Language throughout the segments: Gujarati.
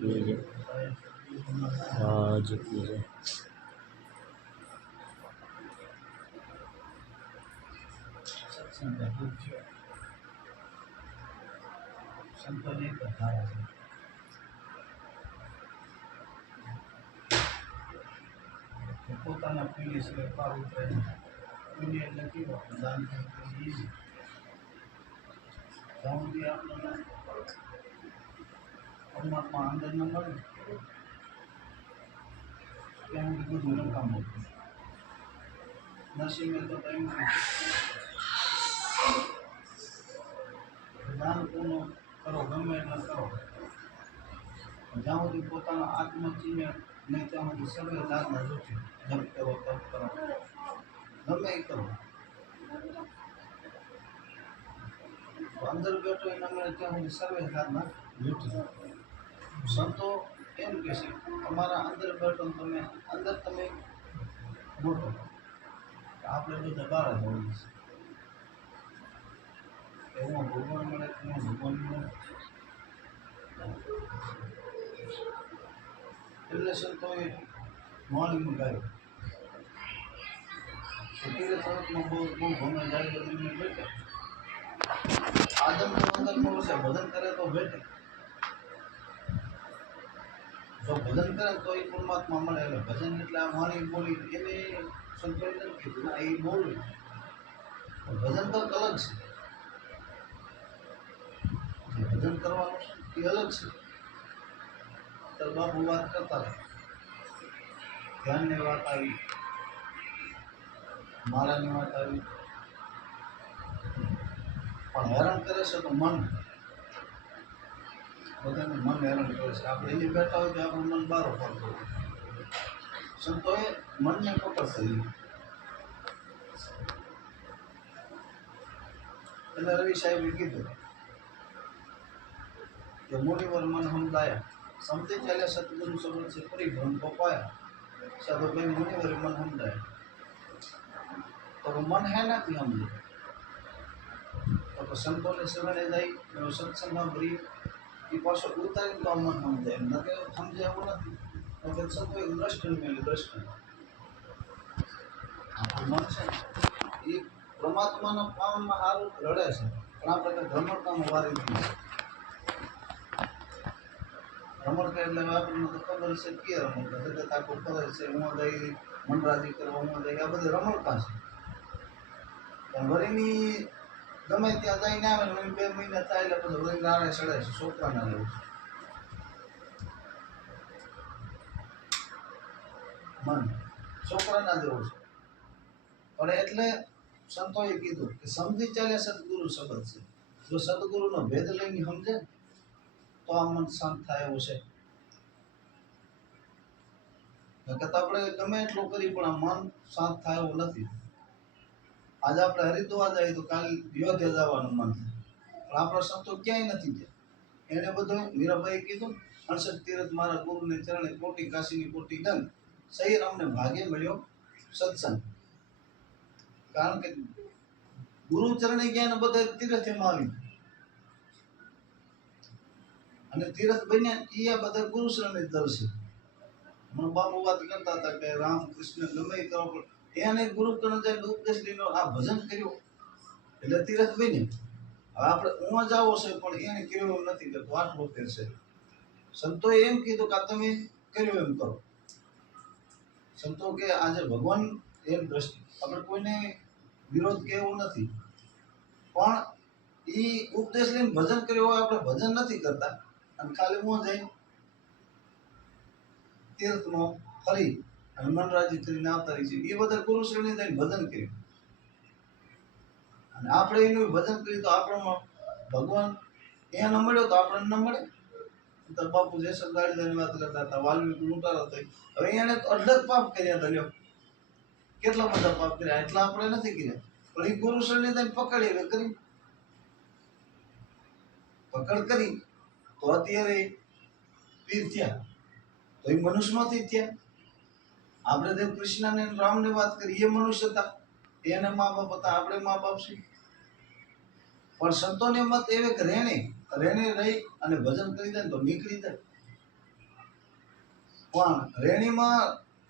ये आज ये संतोने कथा પોતાના પુણ્ય સિવાય પાર ઉતરે પુણ્ય એટલે કેવું દાન કરવું જ્યાં સુધી આપણને પરમાત્મા અંદર ન મળે ત્યાં સુધી બધું નકામું નસીબે તો ટાઈમ દાન પૂર્ણ કરો ગમે એટલા કરો જ્યાં સુધી પોતાના આત્મચીને નહીં ત્યાં સુધી સર્વે દાનના રૂચિ જપ કરો તપ કરો ગમે એ કરો અંદર બેઠો એના મળે ત્યાં સુધી સર્વે સાધના લૂંટી સંતો એમ કહે છે તમારા અંદર બેઠો તમે અંદર તમે મોટો આપણે બધા બહાર જ હોઈએ છીએ એમાં ભગવાન મળે એમાં ભગવાન મળે એટલે સંતોએ વાણીનું ગાયું તીર્થ સ્વરૂપમાં બહુ ગમે જાય તો એમને બેઠે આદમ તો અંદર મળશે ભજન કરે તો બેઠે જો ભજન કરે તો એ પરમાત્મા મળે એટલે ભજન એટલે આ વાણી બોલી એને સંતોએ નથી કીધું ના એ બોલ્યું ભજન તો અલગ છે ભજન કરવાનું એ અલગ છે તો બાપુ વાત કરતા રહે ધ્યાનની વાત આવી મારાની વાત આવી પણ હેરાન કરે છે તો મન બધાને મન હેરાન કરે છે આપણે એની બેઠા હોય તો આપણું મન બારો ફરતો હોય સંતોએ મનને પકડશે એટલે રવિ સાહેબે કીધું કે મુનિવર મન સમજાયા સમજી ચાલે સતગુરુ શબ્દ છે પરિભ્રમ પપાયા સાધુભાઈ મુનિવર મન સમજાયા તો મન હે નથી સમજે તો સંતોને શરણે જાય સત્સંગમાં ભરી એ પાછો ઉતારીને તો મન સમજાય નથી સમજે એવું નથી સંતો એક દ્રષ્ટિ મેળવી દ્રષ્ટિ આપણું મન છે એ પરમાત્માના પામમાં સારું રડે છે પણ આપણે ભ્રમણતામાં વારી દીધી છે રમણ કરે એટલે આપણને તો ખબર છે કે રમણ કરે આખું ખબર છે હું જઈ મનરાજી કરવા હું જઈ આ બધી રમણતા છે પણ વરીની ગમે ત્યાં જઈને આવે ને 2 મહિના થાય એટલે બધું વરી નાણે ચડે છે છોકરાના લેવું છે મન છોકરાના જેવું છે પણ એટલે સંતોએ કીધું કે સમજી ચાલે સદગુરુ શબ્દ છે જો સદગુરુનો ભેદ લઈને સમજે તો આ મન શાંત થાય એવું છે નકર આપણે ગમે એટલું કરી પણ આ મન શાંત થાય એવું નથી આજે આપણે હરિદ્વાર જઈએ તો કાલે અયોધ્યા જવાનું મન થાય પણ આપણા સંતો ક્યાંય નથી ગયા એને બધું મીરાબાઈએ કીધું 68 તીર્થ મારા ગુરુને ચરણે કોટી કાશીની કોટી ગંગ શરીર અમને ભાગે મળ્યો સત્સંગ કારણ કે ગુરુ ચરણે ગયા ને બધા તીર્થમાં આવી અને તીર્થ બન્યા એ બધા ગુરુ શરણે દર્શે મને બાપુ વાત કરતા હતા કે રામ કૃષ્ણ ગમે એ કરો પણ એને ગુરુ ચરણ જાય ઉપદેશ લઈને આ ભજન કર્યું એટલે તીર્થ બન્યા હવે આપણે ઉમાં જાવો છે પણ એને કર્યું નથી કે આટલો ફેર છે સંતોએ એમ કીધું કે તમે કર્યું એમ કરો સંતો કે આજે ભગવાન એમ દ્રષ્ટિ આપણે કોઈને વિરોધ કે એવું નથી પણ એ ઉપદેશ લઈને ભજન કર્યું હોય આપણે ભજન નથી કરતા અને ખાલી હું જઈ તીર્થમાં ફરી અને મનરાજી કરીને આવતા રહી છે એ બધા ગુરુ શ્રેણી જઈને ભજન કર્યું અને આપણે એનું ભજન કર્યું તો આપણમાં ભગવાન એને મળ્યો તો આપણને ન મળે તો બાપુ જેસર દાડીદાની વાત કરતા હતા વાલ્મીકી લૂંટારો થઈ હવે એને તો અડધક પાપ કર્યા હતા લ્યો કેટલા બધા પાપ કર્યા એટલા આપણે નથી કર્યા પણ એ ગુરુ શ્રેણી જઈને પકડી હવે કરી પકડ કરી તો અત્યારે પીર થયા તો એ મનુષ્યમાંથી થયા આપણે દેવ કૃષ્ણને રામને વાત કરી એ મનુષ્ય હતા એને મા બાપ હતા આપણે મા બાપ છે પણ સંતોને મત એવે કે રેણે રહી અને ભજન કરી દે તો નીકળી જાય પણ રેણીમાં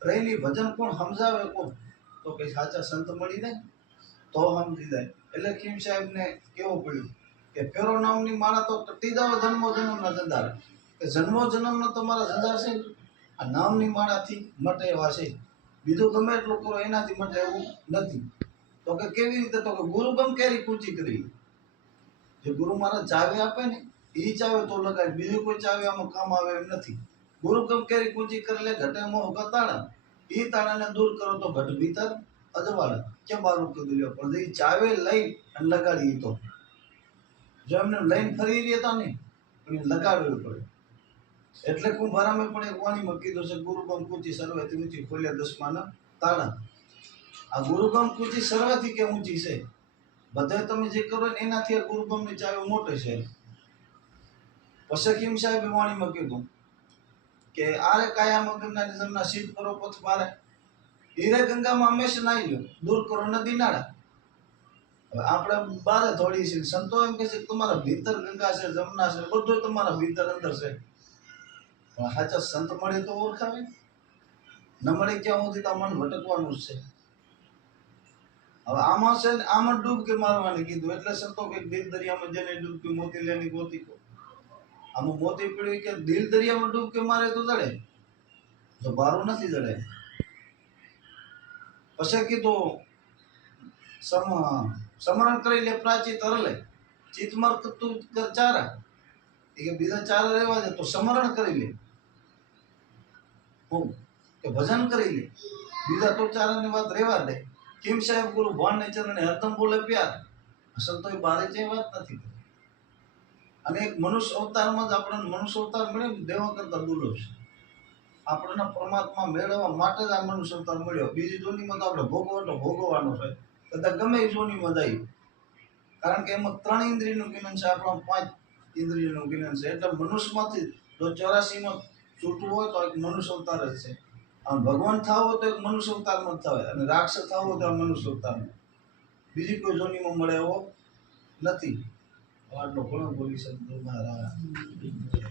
રહીને ભજન કોણ સમજાવે કોણ? તો કઈ સાચા સંત મળી જાય તો સમજી જાય. એટલે ખીમ સાહેબને કેવું પડ્યું કે ફેરો નામની માળા તો તટી જાવ જન્મો જન્મના જંજાર, કે જન્મો જન્મનો તમારા જંજાર છે આ નામની માળાથી મટે એવા છે, બીજું ગમે એટલું કરો એનાથી મટે એવું નથી. તો કે કેવી રીતે? તો કે ગુરુ ગમ કેરી કૂચી કરી. જે ગુરુ મહારાજ ચાવી આપે ને એ ચાવે તો લગાય, બીજું કોઈ ચાવી આમાં કામ આવે એમ નથી. ગુરુ ગમ કેરી કૂચી કરી લે ઘટે મોહ તાળા, એ તાળાને દૂર કરો તો ઘટ ભીતર અજવાળા. કેમ બારું કીધું લ્યો? પણ એ ચાવે લઈ અને લગાડી તો જો એમને લઈને ફરી રહ્યા હતા ને પણ એ લગાડવી પડે. એટલે કુંભારામે પણ એક વાણીમાં કીધું છે ગુરુગમ કૂચી સર્વેથી ઊંચી ખોલ્યા દસમાના તાળા. આ ગુરુગમ કૂચી સર્વેથી કે ઊંચી છે, બધે તમે જે કરો ને એનાથી આ ગુરુગમની ચાવી મોટે છે. પછી ખીમ સાહેબે વાણીમાં કીધું કે આરે કાયા મગરના નિઝમના સીધ કરો પથ પારે, હીરે ગંગામાં હંમેશા નાઈ લ્યો દૂર કરો નદી નાળા. હવે આપણે બારે થોડી છે, સંતો એમ કહે છે કે તમારા ભીતર ગંગા છે જમના છે બધું તમારા ભીતર અંદર છે. પણ સાચા સંત મળે તો ઓળખાવે, ન મળે ક્યાં સુધી તો મન ભટકવાનું જ છે. હવે આમાં છે ને આમાં ડૂબકી મારવાની કીધું એટલે સંતો કે દિલ દરિયામાં જેને ડૂબકી મોતી લેની ગોતી કો. આમાં મોતી પીડ્યું કે દિલ દરિયામાં ડૂબકી મારે તો જડે, તો બારું નથી જડે. પછી કીધું સમરણ કરી લે પ્રાચી તરલે ચિતમર તું કર ચારા, કે બીજા ચારા રહેવા દે તો સમરણ કરી લે, હું કે ભજન કરી લે, બીજા તો ચારાની વાત રહેવા દે. કિમ સાહેબ ગુરુ ભાન ને ચરણે હરદમ બોલે પ્યાર, સંતો એ બારે જે વાત નથી કરી. અને એક મનુષ્ય અવતારમાં જ આપણને મનુષ્ય અવતાર મળ્યો ને દેવા કરતા દુર્લભ છે. આપણને પરમાત્મા મેળવવા માટે જ આ મનુષ્ય અવતાર મળ્યો. બીજી જોનીમાં તો આપણે ભોગવો તો ભોગવવાનો છે, કદાચ ગમે એ જોનીમાં જાય. કારણ કે એમાં 3 ઇન્દ્રિયનું જ્ઞાન છે, આપણા 5 ઇન્દ્રિયનું જ્ઞાન છે. એટલે મનુષ્યમાંથી જો 84માં છૂટવું હોય તો એક મનુષ્ય અવતાર જ છે. આમ ભગવાન થવો હોય તો એક મનુષ્ય અવતારમાં જ થાય, અને રાક્ષસ થવો હોય તો આ મનુષ્ય અવતારમાં. બીજી કોઈ જોનીમાં મળે એવો નથી. આટલો ઘણો બોલી શકતો મારા